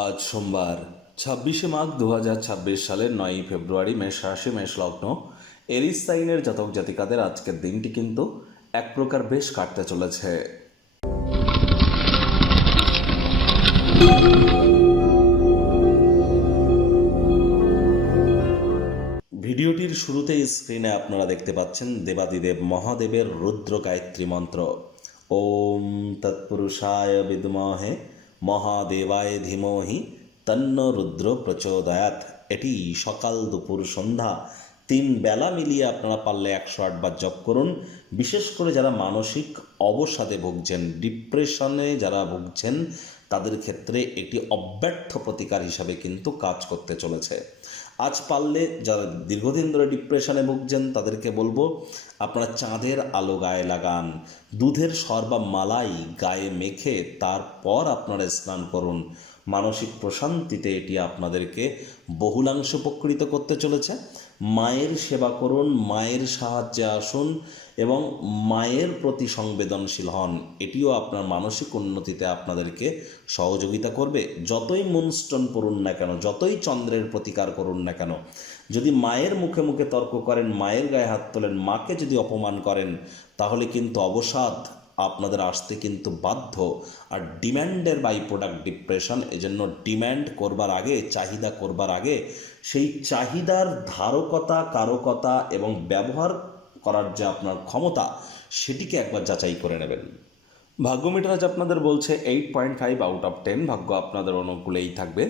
আজ সোমবার 26শে মাঘ 2026 সালের 9ই ফেব্রুয়ারি মেষ রাশি মেষ লগ্ন এরিস সাইনের জাতক জাতিকাদের আজকের দিনটি কিন্তু এক প্রকার বেশ কাটতে চলেছে। ভিডিওটির শুরুতেই স্ক্রিনে আপনারা দেখতে পাচ্ছেন দেবাদিদেব মহাদেবের রুদ্র গায়ত্রী মন্ত্র। ওম তৎপুরুষায় বিদ্মহে মহাদেবায় ধীমহি তন্ন রুদ্র প্রচোদয়াৎ। এটি সকাল দুপুর সন্ধ্যা 3 বেলা মিলিয়ে আপনারা পারলে 108 বার জপ করুন। বিশেষ করে যারা মানসিক অবসাদে ভুগছেন, ডিপ্রেশনে যারা ভুগছেন, তাদের ক্ষেত্রে এটি অব্যর্থ প্রতিকার হিসাবে কিন্তু কাজ করতে চলেছে। আজ পারলে যারা দীর্ঘদিন ধরে ডিপ্রেশনে ভুগছেন তাদেরকে বলবো আপনারা চাঁদের আলো গায়ে লাগান, দুধের সর বা মালাই গায়ে মেখে তারপর আপনারা স্নান করুন। মানসিক প্রশান্তিতে এটি আপনাদেরকে বহুলাংশ উপকৃত করতে চলেছে। মায়ের সেবা করুন, মায়ের সাহায্যে আসুন এবং মায়ের প্রতি সংবেদনশীল হন। এটিও আপনার মানসিক উন্নতিতে আপনাদেরকে সহযোগিতা করবে। যতই মুনস্টোন পড়ুন না কেন, যতই চন্দ্রের প্রতিকার করুন না কেন, যদি মায়ের মুখে মুখে তর্ক করেন, মায়ের গায়ে হাত তোলেন, মাকে যদি অপমান করেন, তাহলে কিন্তু অবসাদ আপনাদের আসতে কিন্তু বাধ্য। আর ডিম্যান্ডের বাই প্রোডাক্ট ডিপ্রেশন। এজন্য ডিম্যান্ড করবার আগে, চাহিদা করবার আগে সেই চাহিদার ধারকতা, কারকতা এবং ব্যবহার করার যে আপনার ক্ষমতা, সেটিকে একবার যাচাই করে নেবেন। ভাগ্য মিটার আজ আপনাদের বলছে 8.5 আউট অফ 10। ভাগ্য আপনাদের অনুকূলেই থাকবে।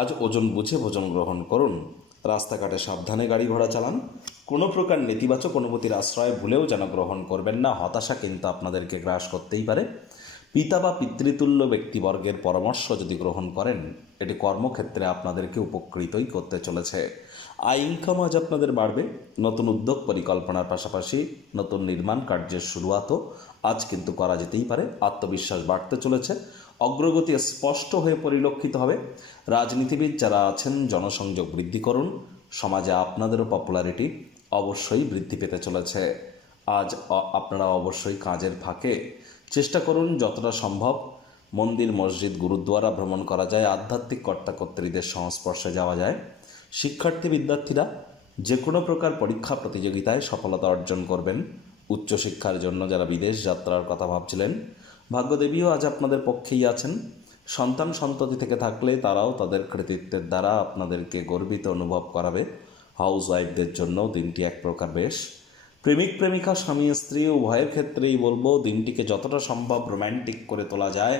আজ ওজন বুঝে ভোজন গ্রহণ করুন। রাস্তাঘাটে সাবধানে গাড়ি ঘোড়া চালান। কোনো প্রকার নেতিবাচক অনুভূতির আশ্রয় ভুলেও যেন গ্রহণ করবেন না। হতাশা কিন্তু আপনাদেরকে গ্রাস করতেই পারে। পিতা বা পিতৃতুল্য ব্যক্তিবর্গের পরামর্শ যদি গ্রহণ করেন, এটি কর্মক্ষেত্রে আপনাদেরকে উপকৃতই করতে চলেছে। আয় ইনকাম আজ আপনাদের বাড়বে। নতুন উদ্যোগ পরিকল্পনার পাশাপাশি নতুন নির্মাণ কার্যের শুরুয়াতও আজ কিন্তু করা যেতেই পারে। আত্মবিশ্বাস বাড়তে চলেছে। অগ্রগতি স্পষ্ট হয়ে পরিলক্ষিত হবে। রাজনীতিবিদ যারা আছেন, জনসংযোগ বৃদ্ধি করুন। সমাজে আপনাদেরও পপুলারিটি অবশ্যই বৃদ্ধি পেতে চলেছে। আজ আপনারা অবশ্যই কাজের ফাঁকে চেষ্টা করুন যতটা সম্ভব মন্দির, মসজিদ, গুরুদ্বারা ভ্রমণ করা যায়, আধ্যাত্মিক কর্তাকর্ত্রীদের সংস্পর্শে যাওয়া যায়। শিক্ষার্থী বিদ্যার্থীরা যে কোনো প্রকার পরীক্ষা প্রতিযোগিতায় সফলতা অর্জন করবেন। উচ্চশিক্ষার জন্য যারা বিদেশ যাত্রার কথা ভাবছিলেন, ভাগ্যদেবীও আজ আপনাদের পক্ষেই আছেন। সন্তান সন্ততি থেকে থাকলে তারাও তাদের কৃতিত্বের দ্বারা আপনাদেরকে গর্বিত অনুভব করাবে। হাউস ওয়াইফদের জন্য দিনটি এক প্রকার বেশ। প্রেমিক প্রেমিকা, স্বামী স্ত্রী উভয়ের ক্ষেত্রেই বলবো দিনটিকে যতটা সম্ভব রোম্যান্টিক করে তোলা যায়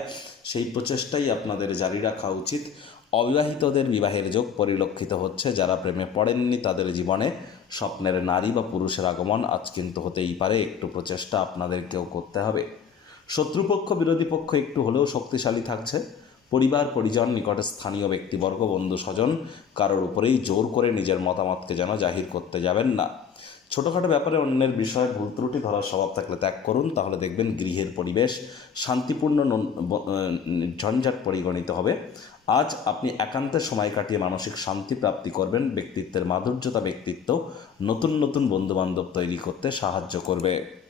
সেই প্রচেষ্টাই আপনাদের জারি রাখা উচিত। অবিবাহিতদের বিবাহের যোগ পরিলক্ষিত হচ্ছে। যারা প্রেমে পড়েননি তাদের জীবনে স্বপ্নের নারী বা পুরুষের আগমন আজ কিন্তু হতেই পারে। একটু প্রচেষ্টা আপনাদেরকেও করতে হবে। শত্রুপক্ষ, বিরোধী পক্ষ একটু হলেও শক্তিশালী থাকছে। পরিবার পরিজন, নিকটে স্থানীয় ব্যক্তিবর্গ, বন্ধু স্বজন কারোর উপরেই জোর করে নিজের মতামতকে যেন জাহির করতে যাবেন না। ছোটোখাটো ব্যাপারে অন্যের বিষয়ে ভুল ত্রুটি ধরার স্বভাব থাকলে ত্যাগ করুন, তাহলে দেখবেন গৃহের পরিবেশ শান্তিপূর্ণ, ঝঞ্ঝাট পরিগণিত হবে। আজ আপনি একান্তে সময় কাটিয়ে মানসিক শান্তি প্রাপ্তি করবেন। ব্যক্তিত্বের মাধুর্যতা ব্যক্তিত্ব নতুন নতুন বন্ধুবান্ধব তৈরি করতে সাহায্য করবে।